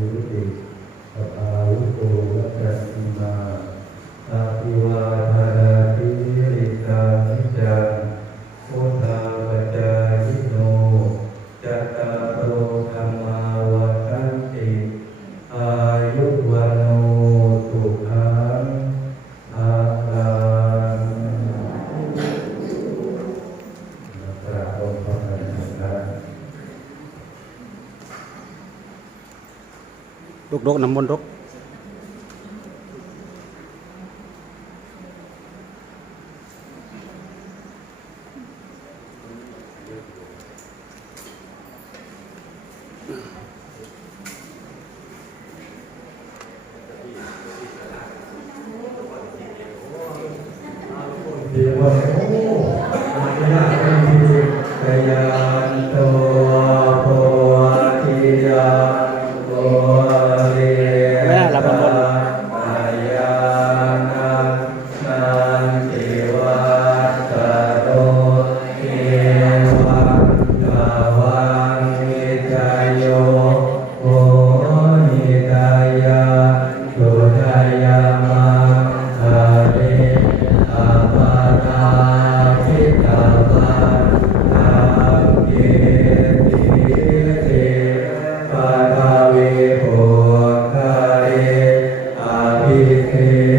the of รกรกน้ำมนต์รกเดี๋ยวโอ้ยายาโต Amen.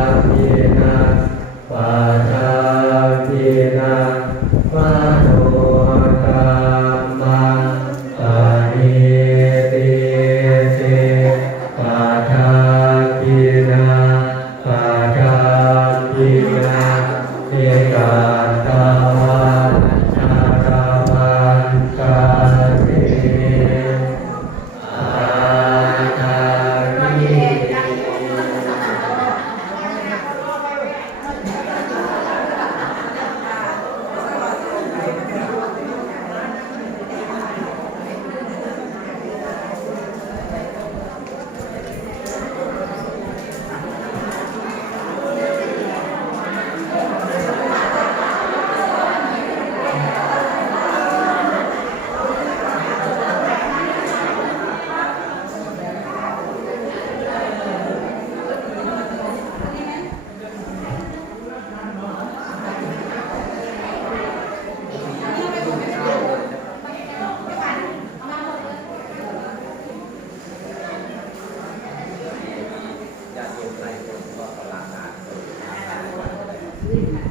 uh, Amen.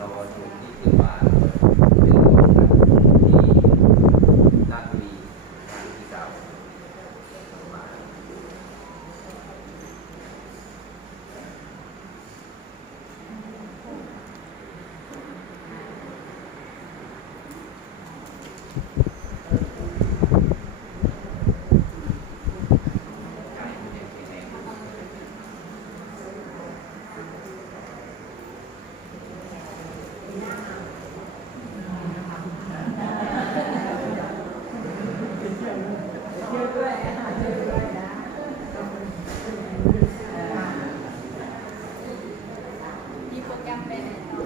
呃，这个笔记本。